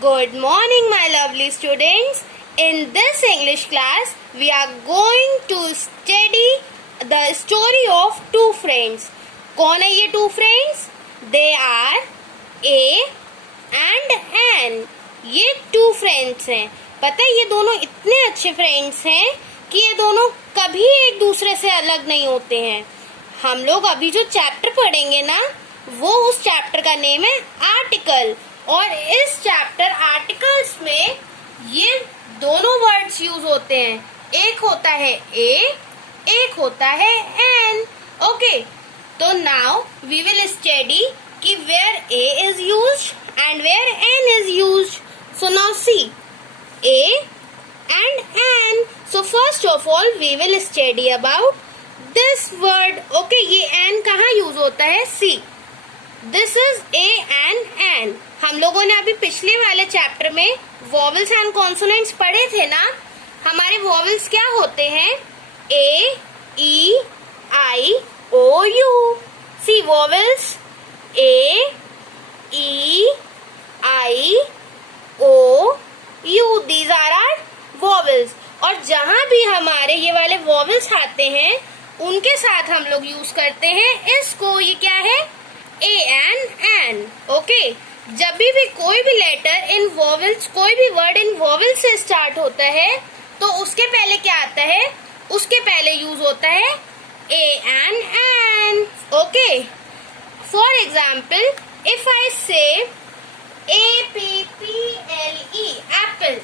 Good morning, my lovely students. In this English class, we are going to study the story of two friends. कौन है ये two friends? They are A and Anne. ये two friends हैं. पता है ये दोनों इतने अच्छे friends हैं कि ये दोनों कभी एक दूसरे से अलग नहीं होते हैं. हम लोग अभी जो चैप्टर पढ़ेंगे ना, वो उस चैप्टर का नेम है आर्टिकल. और इस चैप्टर आर्टिकल्स में ये दोनों वर्ड्स यूज होते हैं. एक होता है ए, एक होता है एन. ओके, तो नाउ वी विल स्टडी कि where a is used and where an is used. So now see a and an. So first of all we will study about this word. Okay, ये an कहाँ use होता है? See. This is a and an. हम लोगों ने अभी पिछले वाले चैप्टर में वॉवल्स एंड कॉन्सोनेंट्स पढ़े थे ना. हमारे वॉवल्स क्या होते हैं? A, E, I, O, U. See vowels A, E, I, O, U. These are are vowels. और जहां भी हमारे ये वाले वॉवल्स आते हैं उनके साथ हम लोग यूज करते हैं इसको. ये क्या है? A and an. ओके, जब भी कोई भी लेटर इन वॉवल्स, कोई भी वर्ड इन वॉवल से स्टार्ट होता है तो उसके पहले क्या आता है? उसके पहले यूज होता है a and an. Okay, for example if I say A P P L E, apple.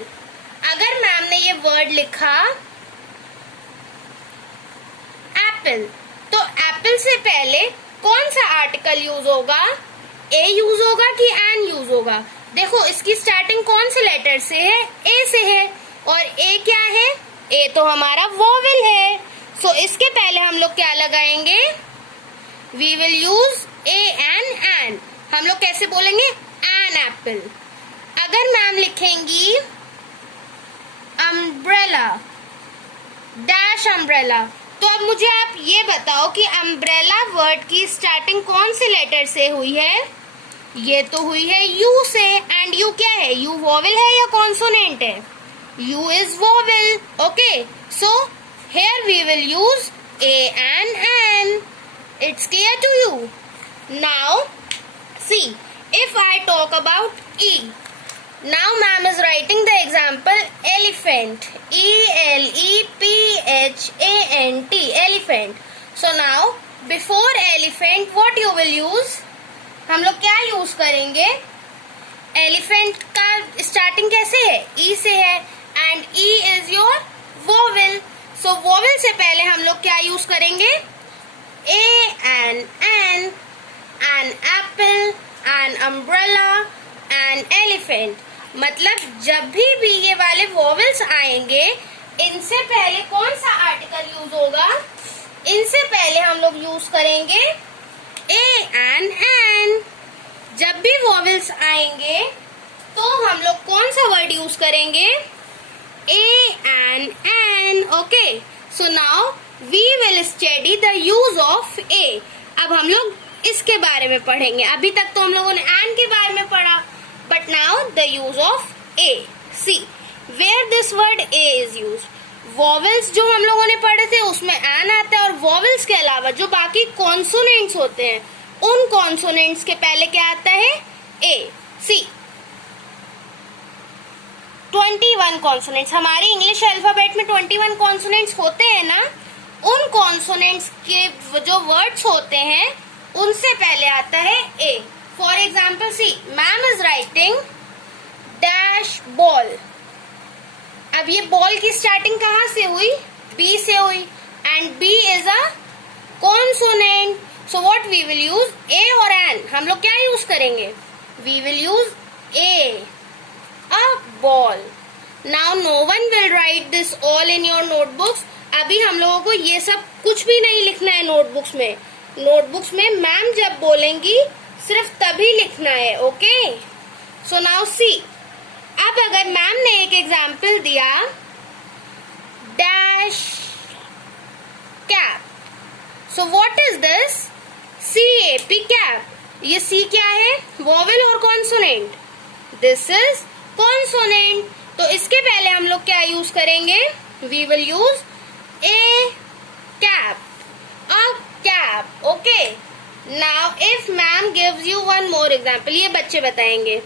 अगर मैम ने ये वर्ड लिखा एप्पल, तो एप्पल से पहले कौन सा आर्टिकल यूज होगा? ए यूज होगा कि एन यूज होगा? देखो इसकी स्टार्टिंग कौन से लेटर से है? ए से है. और ए क्या है? ए तो हमारा वॉवल है. सो इसके पहले हम लोग क्या लगाएंगे? We will use A and an. हम लोग कैसे बोलेंगे? An apple. अगर मैम लिखेंगी अम्ब्रेला, डैश अम्ब्रेला, तो अब मुझे आप ये बताओ कि अम्ब्रेला वर्ड की स्टार्टिंग कौन से लेटर से हुई है? ये तो हुई है यू से. एंड यू क्या है? यू वॉवल है या कॉन्सोनेंट है? U is vowel. Okay, so here we will use A and an. It's clear to you? Now see, if I talk about E. Now ma'am is writing the example elephant. E-L-E-P-H-A-N-T. Elephant. So now before elephant what you will use? हम लोग क्या use करेंगे? Elephant का starting कैसे है? E से है and E is your vowel. So vowel से पहले हम लोग क्या यूज करेंगे? A and N, an apple, an umbrella, an elephant. मतलब जब भी ये वाले वॉवल्स आएंगे इनसे पहले कौन सा आर्टिकल यूज होगा? इनसे पहले हम लोग यूज करेंगे ए एंड एन. जब भी वॉवल्स आएंगे तो हम लोग कौन सा वर्ड यूज करेंगे? A and an. Okay, so now we will study the use of a. अब हम लोग इसके बारे में पढ़ेंगे. अभी तक तो हम लोगों ने एन के बारे में पढ़ा, but now the use of a. See where this word a is used. Vowels जो हम लोगों ने पढ़े थे उसमें an आता है, और vowels के अलावा जो बाकी consonants होते हैं उन consonants के पहले क्या आता है? a. See 21 consonants. हमारे इंग्लिश अल्फाबेट में 21 consonants होते हैं ना. उन consonants के जो words होते हैं उनसे पहले आता है a. For example, see, ma'am is writing dash ball. अब ये ball की starting कहाँ से हुई? B से हुई. And B is a consonant. So what we will use? A और N. हम लोग क्या use करेंगे? We will use A. A ball. Now no one will write this all in your notebooks. अभी हम लोगों को ये सब कुछ भी नहीं लिखना है नोटबुक्स में. नोटबुक्स में मैम जब बोलेंगी सिर्फ तभी लिखना है. ओके, सो नाउ सी. अब अगर मैम ने एक एग्जाम्पल दिया dash cap. So what is this? CAP, cap. ये C क्या है? वॉवल और कॉन्सोनेंट. This is consonant. तो इसके पहले हम लोग क्या यूज करेंगे? We will use a cap, a cap. Okay, now if ma'am gives you one more example, ये बच्चे बताएंगे।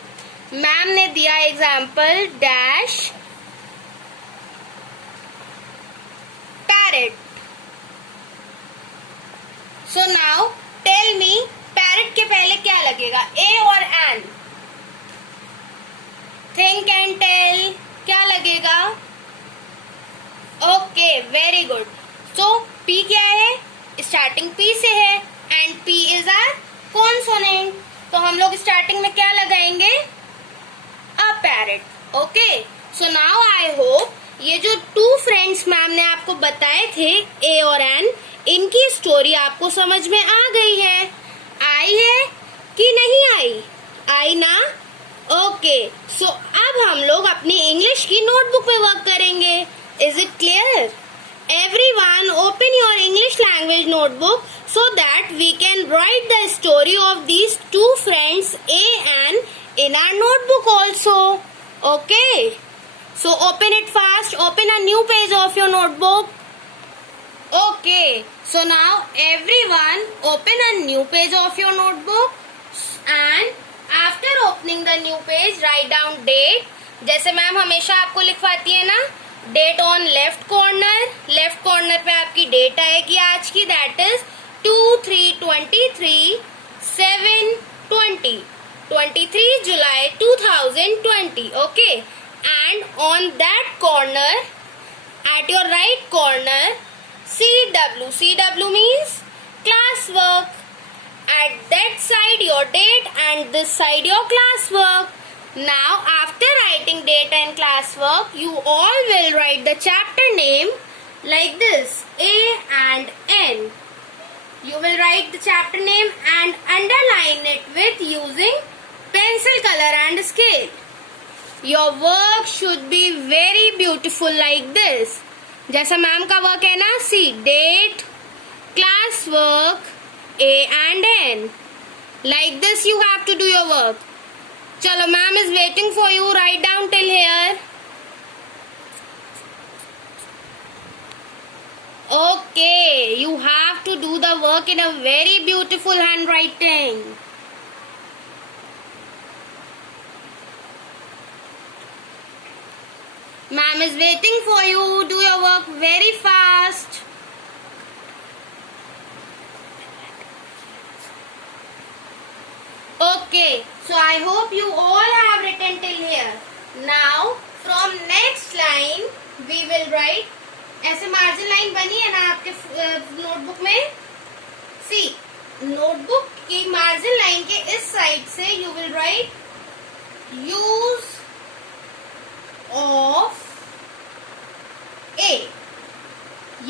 मैम ने दिया example dash parrot. So now tell me, parrot के पहले क्या लगेगा, ए और एन? थिंक एंड टेल, क्या लगेगा? Okay, very good. So P क्या है? स्टार्टिंग पी से है and P is are consonant. तो हम लोग स्टार्टिंग में क्या लगाएंगे? A parrot. Okay, so now I hope ये जो टू फ्रेंड्स मैम ने आपको बताए थे, ए और एन, इनकी स्टोरी आपको समझ में आ गई है। आई है कि नहीं आई? आई ना? ओके, सो अब हम लोग अपनी इंग्लिश की नोटबुक पे वर्क करेंगे। Is it clear? Everyone open your English language notebook so that we can write the story of these two friends A and in our notebook also. Okay, so open it fast. Open a new page of your notebook. Okay, so now everyone open a new page of your notebook and after opening the new page write down date. जैसे ma'am हमेशा आपको लिखवाती है ना, date on left corner. Left corner पे आपकी date आएगी आज की, दैट इज 2/3/23 7/20 23 जुलाई 2020। Okay, and on that corner at your right corner CW। CW means class work. At that side your date and this side your class work. Now after writing date and class work, you all will write the chapter name like this, A and N. You will write the chapter name and underline it with using pencil color and scale. Your work should be very beautiful like this. जैसा ma'am का work है ना, see date, class work, A and N. Like this you have to do your work. चलो, ma'am is waiting for you, write down till here. Okay, you have to do the work in a very beautiful hand writing. Ma'am is waiting for you, do your work very fast. Okay, so I hope you all have written till here. Now from next line we will write, ऐसे margin line बनी है ना आपके notebook में? सी, notebook की margin line के इस side से you will write use of A।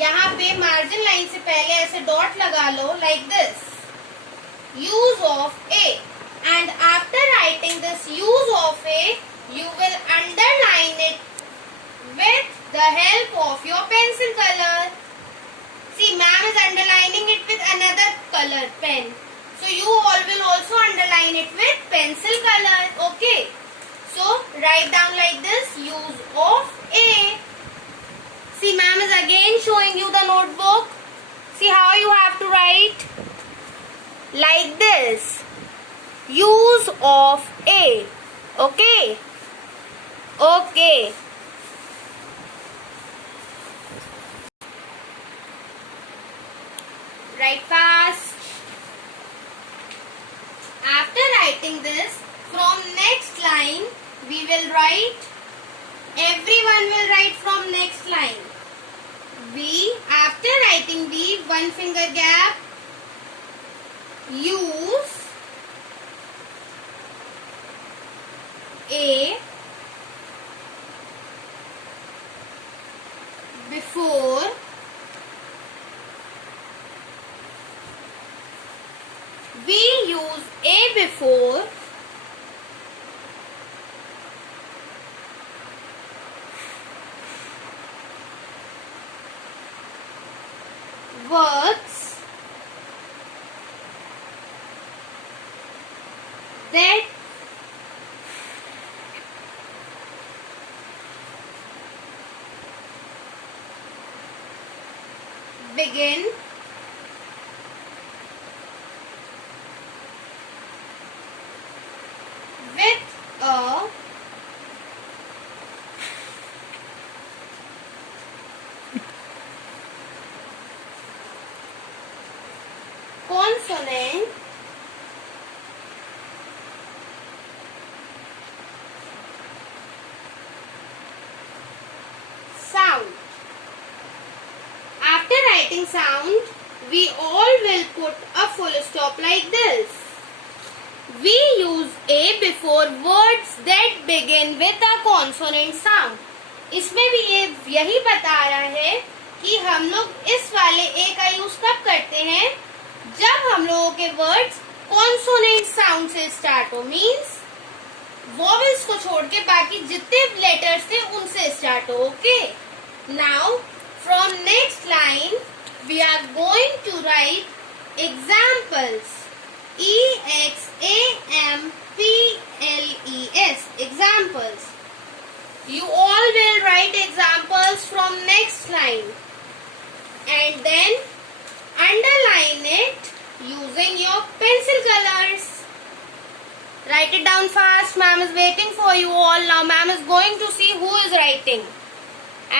यहाँ पे मार्जिन लाइन से पहले ऐसे डॉट लगा लो like this, use of A, and after writing this use of A you will underline it with the help of your pencil color. See, ma'am is underlining it with another color pen, so you all will also underline it with pencil color. Okay, so write down like this, use of A. See, ma'am is again showing you the notebook. See how you have to write like this, use of A. Okay, okay, write fast. After writing this, from next line we will write, everyone will write from next line. V, after writing V, one finger gap, use A before we use A before words that begin with a consonant sound. After writing sound, we all will put a full stop like this. We use A before words that begin with a consonant sound. इसमें भी ये यही बता रहा है कि हम लोग इस वाले A का यूज कब करते हैं, जब हम लोगों के वर्ड्स कॉन्सोनेंट साउंड से स्टार्ट हो, मीन्स वॉवेल्स को छोड़ के बाकी जितने लेटर्स थे उनसे स्टार्ट हो. Okay, now from next line we are going to write examples. EXAMPLES, examples. You all will write examples from next line and then underline it using your pencil colors. Write it down fast. Ma'am is waiting for you all. Now ma'am is going to see who is writing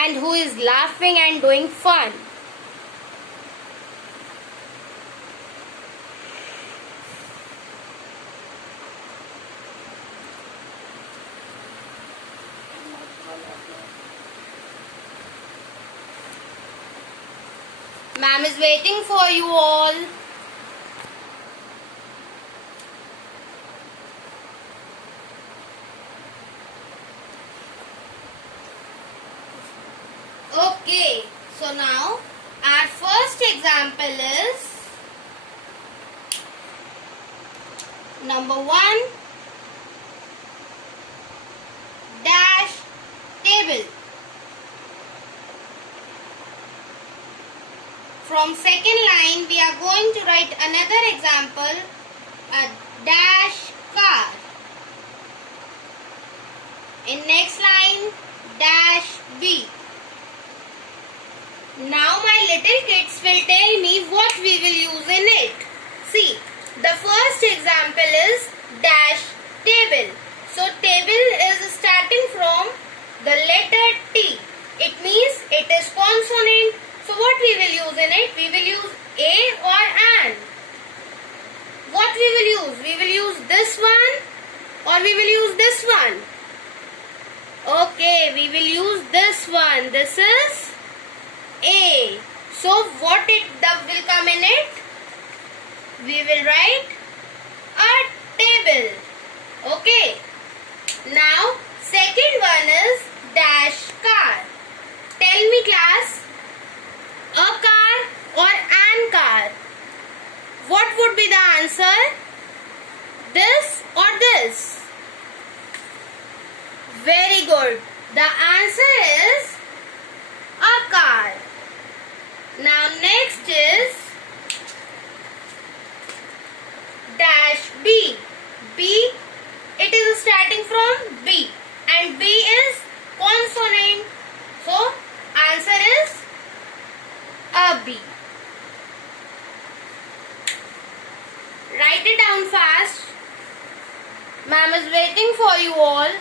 and who is laughing and doing fun. Ma'am is waiting for you all. Okay, so now our first example is number 1 dash table. From second line we are going to write another example, a dash car. In next line dash B. Now my little kids will tell me what we will use in it. See, the first example is dash table. So table is starting from the letter T. It means it is consonant. So what we will use in it? We will use A or an. What we will use? We will use this one or we will use this one. Okay, we will use this one. This is A. So what will come in it? We will write a table. Okay. Now second one is dash car. Tell me class, a car or an car? What would be the answer? This or this? Very good. The answer is a car. Now next is dash B. B, it is starting from B and B is consonant. So answer is a B. Write it down fast. Ma'am is waiting for you all.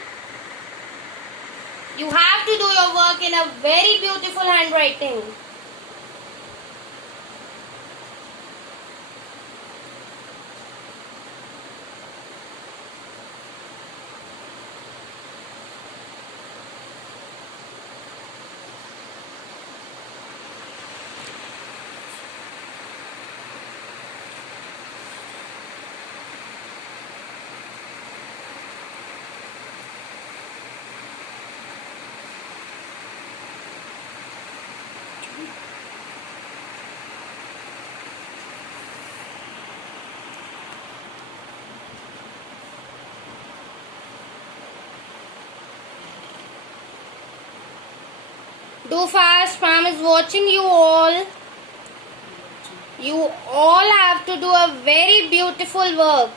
You have to do your work in a very beautiful handwriting. Do fast, ma'am is watching you all. You all have to do a very beautiful work.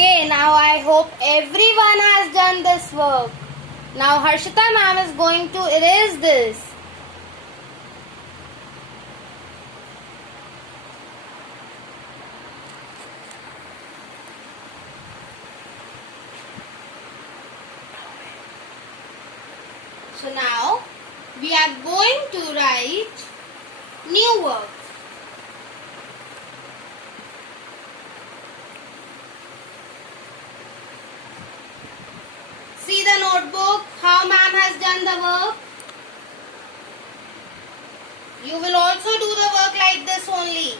Okay, now I hope everyone has done this work. Now Harshita ma'am is going to erase this. So now we are going to write new work. See the notebook, how ma'am has done the work. You will also do the work like this only.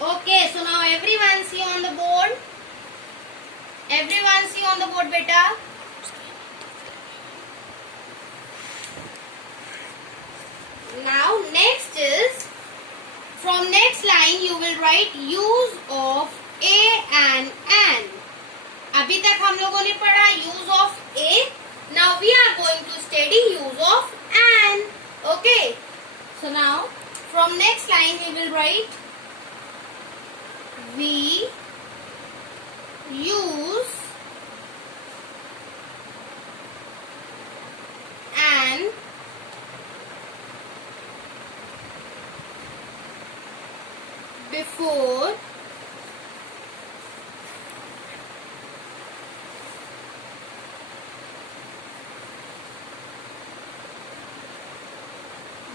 Okay, so now everyone see on the board. Everyone see on the board, beta. Now next is, from next line you will write use of a and an. अभी तक हम लोगों ने पढ़ा use of a. Now we are going to study use of an. Okay. So now from next line we will write we use an before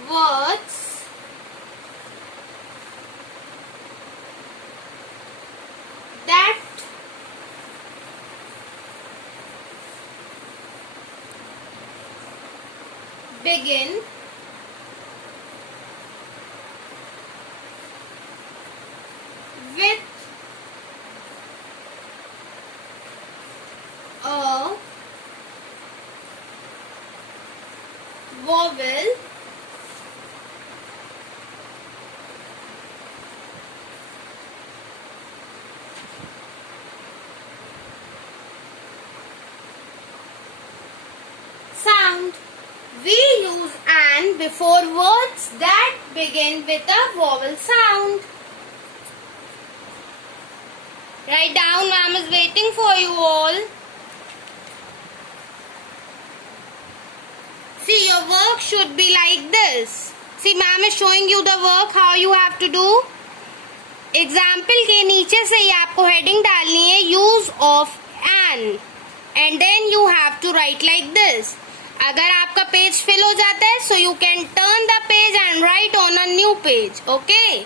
words that begin with a vowel sound. We use an before words that begin with a vowel sound. Write down, ma'am is waiting for you all. See, your work should be like this. See, ma'am is showing you the work how you have to do. Example के नीचे से ही आपको heading डालनी है use of an and then you have to write like this. अगर आपका page fill हो जाता है so you can turn the page and write on a new page. Okay,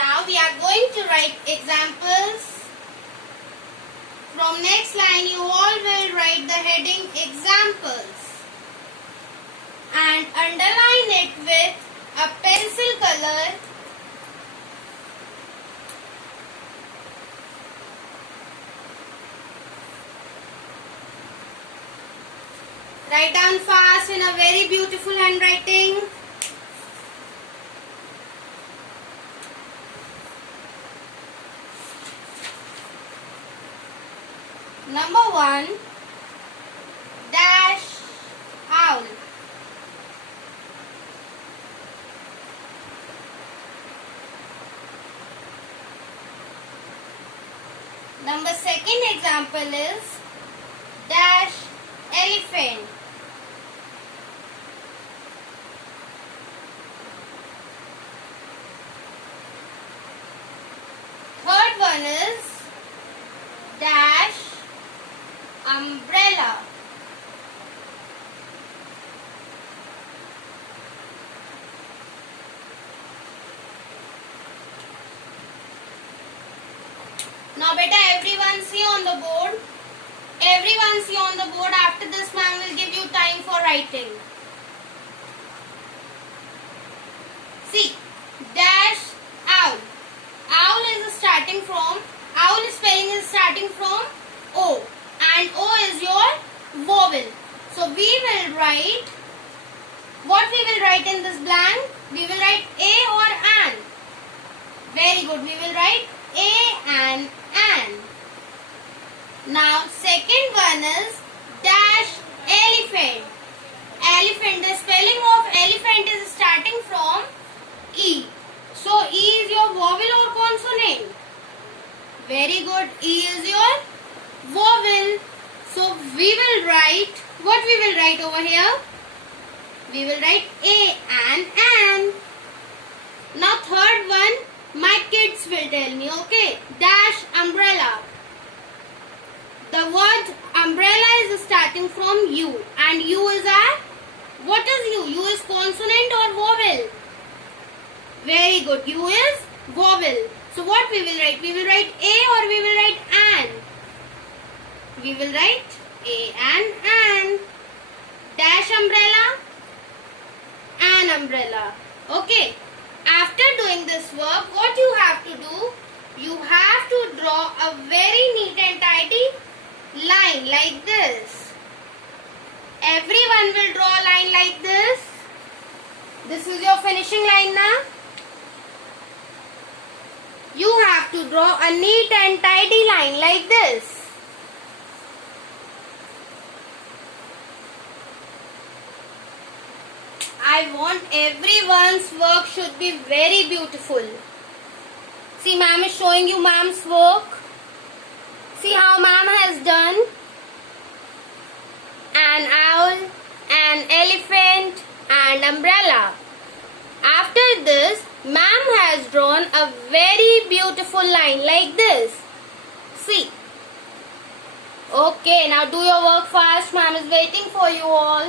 now we are going to write examples. From next line you all will write the heading examples and underline it with a pencil color. Write down fast in a very beautiful handwriting. Number 1, dash owl. Number 2nd example is dash elephant. Third one is dash umbrella. Now beta, everyone see on the board. Everyone see on the board. After this ma'am will give you time for writing. See, dash owl. Owl is starting from, owl spelling is starting from O. And O is your vowel. So we will write what What we will write in this blank? We will write a or an. Very good. We will write a and an. Now second one is dash elephant. Elephant. The spelling of elephant is starting from E. So E is your vowel or consonant? Very good. E is your vowel. So we will write, what we will write over here? We will write a and an. Now third one, my kids will tell me, okay? Dash umbrella. The word umbrella is starting from U, and U is a, what is U? U is consonant or vowel? Very good. U is vowel. So what we will write? We will write a or we will write an? We will write a and an. Dash umbrella, an umbrella. Okay. After doing this work, what you have to do? You have to draw a very neat and tidy line like this. Everyone will draw a line like this. This is your finishing line now. You have to draw a neat and tidy line like this. I want everyone's work should be very beautiful. See, ma'am is showing you ma'am's work. See how ma'am has done. An owl, an elephant and umbrella. After this, ma'am has drawn a very beautiful line like this. See. Okay, now do your work fast. Ma'am is waiting for you all.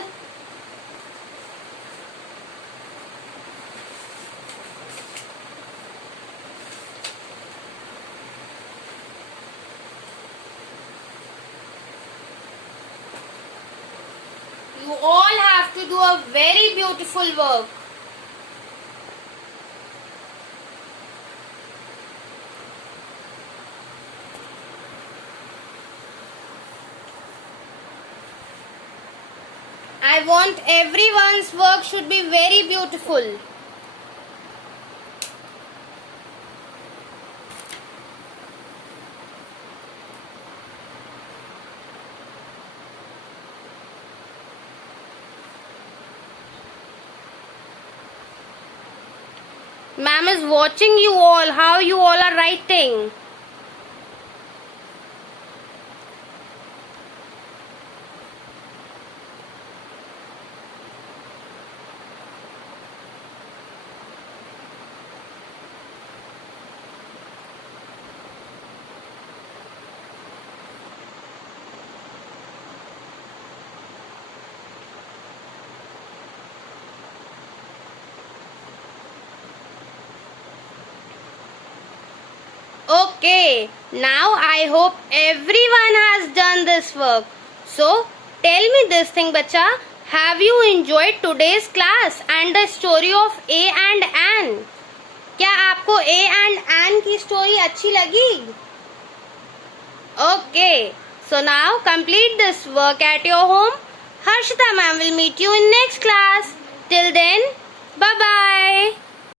You all have to do a very beautiful work. I want everyone's work should be very beautiful. Ma'am is watching you all, how you all are writing. Okay, now I hope everyone has done this work. So, tell me this thing, bacha. Have you enjoyed today's class and the story of A and An? क्या आपको A and An की story अच्छी लगी? Okay, so now complete this work at your home. Harshita ma'am will meet you in next class. Till then, bye-bye.